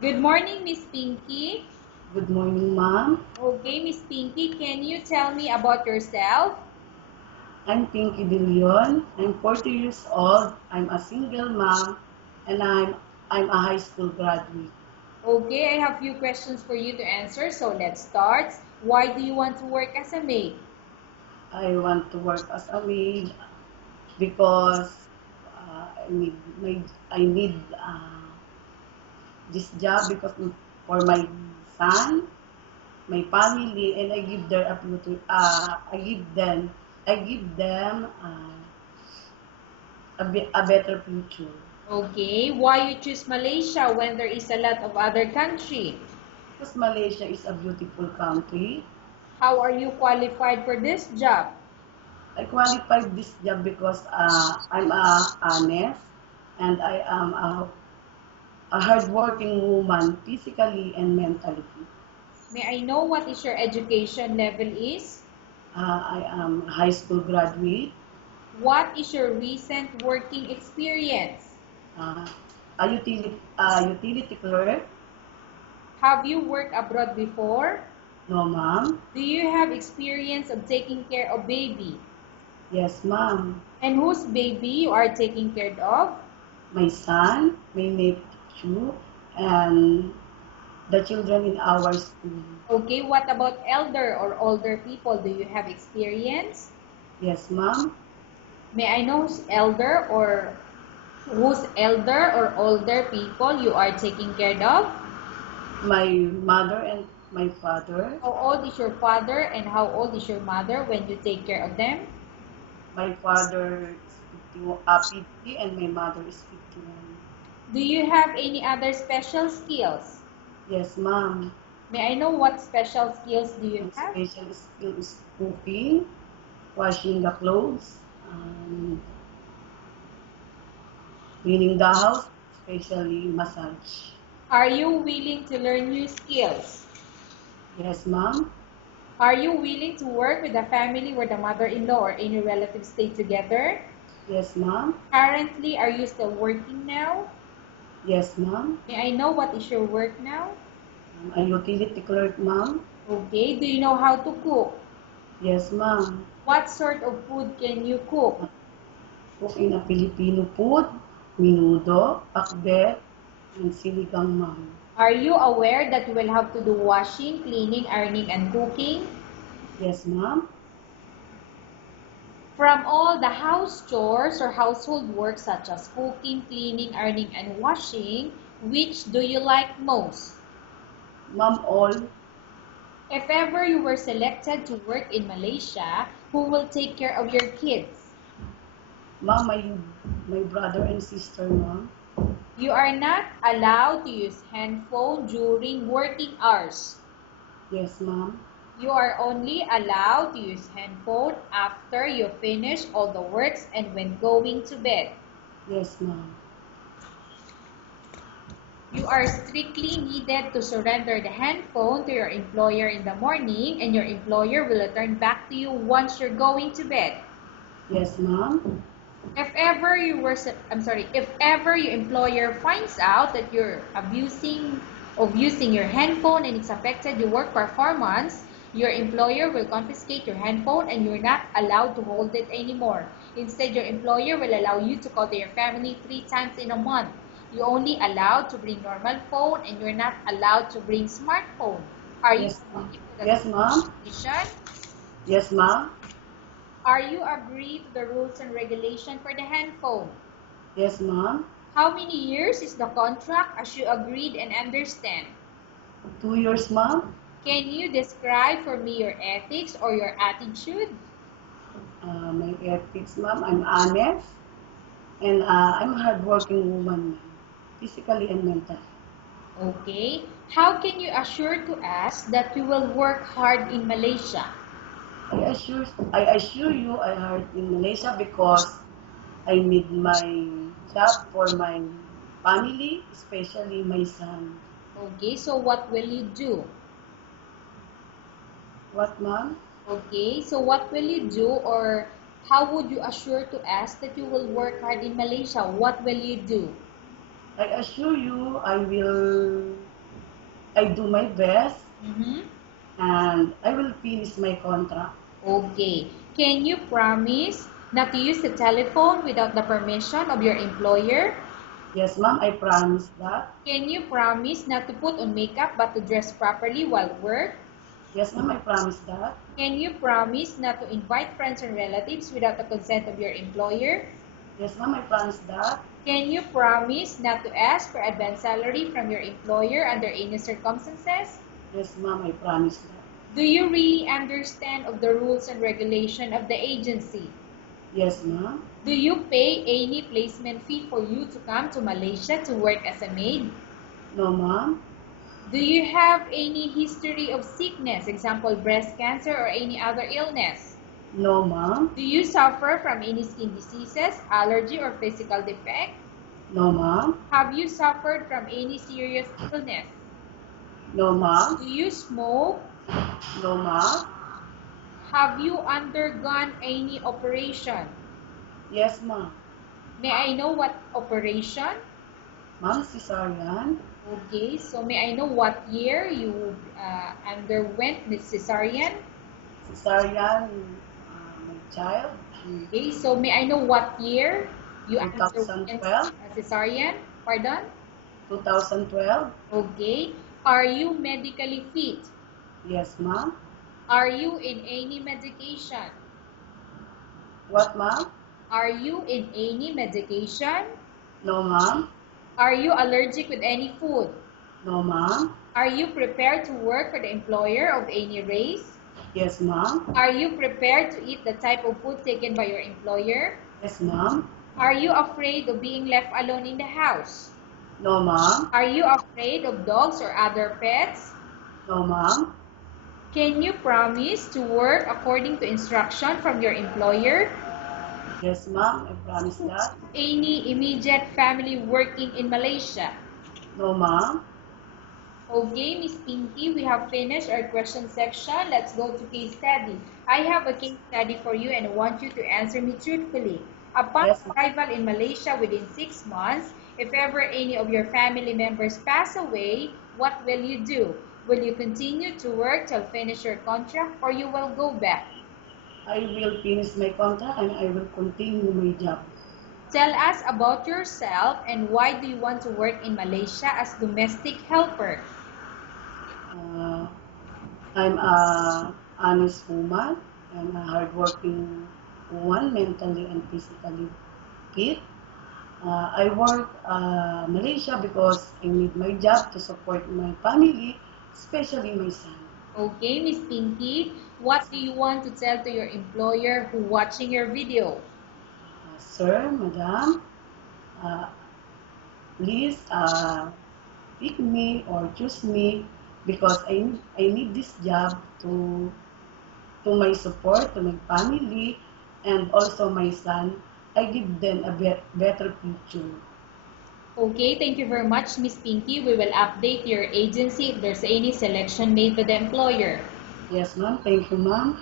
Good morning, Miss Pinky. Good morning, ma'am. Okay, Miss Pinky, can you tell me about yourself? I'm Pinky De Leon. I'm 40 years old. I'm a single mom, and I'm a high school graduate. Okay, I have few questions for you to answer, so let's start. Why do you want to work as a maid? I want to work as a maid because I need this job because for my son, my family, and I give their a future. I give them a better future. Okay, why you choose Malaysia when there is a lot of other country? Because Malaysia is a beautiful country. How are you qualified for this job? I qualified this job because I'm honest and I am a hardworking woman physically and mentally. May I know what is your education level is? I am a high school graduate, What is your recent working experience? uh, utility clerk. Have you worked abroad before? No, ma'am. Do you have experience of taking care of baby? Yes, ma'am. And whose baby you are taking care of? My son, my nephew, and the children in our school. Okay, what about elder or older people? Do you have experience? Yes, ma'am. May I know whose elder or older people you are taking care of? My mother and my father. How old is your father and how old is your mother when you take care of them? My father is 50 and my mother is 51. Do you have any other special skills? Yes, ma'am. May I know what special skills do you My have? special skill is cooking, washing the clothes, um, cleaning the house, especially massage. Are you willing to learn new skills? Yes, ma'am. Are you willing to work with a family where the mother-in-law or any relatives stay together? Yes, ma'am. Currently, are you still working now? Yes, ma'am. May I know what is your work now? I'm a utility clerk, ma'am. Okay, do you know how to cook? Yes, ma'am. What sort of food can you cook? Cook in a Filipino food, menudo, pakbet, and sinigang, ma'am. Are you aware that you will have to do washing, cleaning, ironing, and cooking? Yes, ma'am. From all the house chores or household work such as cooking, cleaning, ironing, and washing, which do you like most? Ma'am, all. If ever you were selected to work in Malaysia, who will take care of your kids? Ma'am, my brother and sister, ma'am. You are not allowed to use handphone during working hours. Yes, ma'am. You are only allowed to use handphone after you finish all the works and when going to bed. Yes, ma'am. You are strictly needed to surrender the handphone to your employer in the morning and your employer will return back to you once you're going to bed. Yes, ma'am. If ever your employer finds out that you're abusing of using your handphone and it's affected your work performance, your employer will confiscate your handphone and you're not allowed to hold it anymore. Instead, your employer will allow you to call to your family 3 times in a month. You're only allowed to bring normal phone and you're not allowed to bring smartphone. Are you Yes, ma'am. agree to the Yes, ma'am. condition? Yes, ma'am. Are you agree to the rules and regulation for the handphone? Yes, ma'am. How many years is the contract as you agreed and understand? 2 years, ma'am. Can you describe for me your ethics or your attitude? My ethics, ma'am. I'm honest and I'm a hardworking woman, ma'am. Physically and mentally. Okay. How can you assure to us that you will work hard in Malaysia? I assure you I heard in Malaysia because I need my job for my family, especially my son. Okay, so what will you do? What, ma'am? Okay, so what will you do or how would you assure to us that you will work hard in Malaysia? What will you do? I assure you I do my best Mm-hmm. and I will finish my contract. Okay. Can you promise not to use the telephone without the permission of your employer? Yes, ma'am, I promise that. Can you promise not to put on makeup but to dress properly while work? Yes, ma'am, I promise that. Can you promise not to invite friends and relatives without the consent of your employer? Yes, ma'am, I promise that. Can you promise not to ask for advance salary from your employer under any circumstances? Yes, ma'am, I promise that. Do you really understand of the rules and regulation of the agency? Yes, ma'am. Do you pay any placement fee for you to come to Malaysia to work as a maid? No, ma'am. Do you have any history of sickness, example breast cancer or any other illness? No, ma'am. Do you suffer from any skin diseases, allergy or physical defect? No, ma'am. Have you suffered from any serious illness? No, ma'am. Do you smoke? No, ma'am. Have you undergone any operation? Yes, ma'am. May I know what operation? Ma'am, cesarean. Okay, so may I know what year you underwent the cesarean? Cesarean, my child. Okay, so may I know what year you underwent 2012. a cesarean? Pardon? 2012. Okay. Are you medically fit? Yes, ma'am. Are you in any medication? What, ma'am? Are you in any medication? No, ma'am. Are you allergic with any food? No, ma'am. Are you prepared to work for the employer of any race? Yes, ma'am. Are you prepared to eat the type of food taken by your employer? Yes, ma'am. Are you afraid of being left alone in the house? No, ma'am. Are you afraid of dogs or other pets? No, ma'am. Can you promise to work according to instruction from your employer? Yes, ma'am. I promise that. Any immediate family working in Malaysia? No, ma'am. Okay, Miss Pinky, we have finished our question section. Let's go to case study. I have a case study for you and I want you to answer me truthfully. Upon Yes, ma'am. arrival in Malaysia within 6 months, if ever any of your family members pass away, what will you do? Will you continue to work till finish your contract or you will go back? I will finish my contract and I will continue my job. Tell us about yourself and why do you want to work in Malaysia as domestic helper? Uh, I'm a honest woman and a hardworking woman, mentally and physically fit. I work Malaysia because I need my job to support my family, especially my son. Okay, Miss Pinky, what do you want to tell to your employer who watching your video? Sir, madam, uh, please pick me or choose me because I need this job to my support, to my family, and also my son. I give them a better future. Okay, thank you very much, Miss Pinky. We will update your agency if there's any selection made by the employer. Yes, ma'am. Thank you, ma'am.